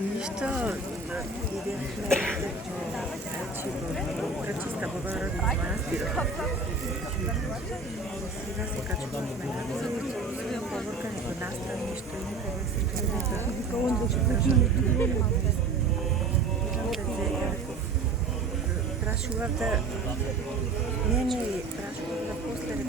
Нищо Кръчиста Богородица манастира. Сега се качвам в Своя поворка не подастра нищо и не се трашував да... Не, трашував да после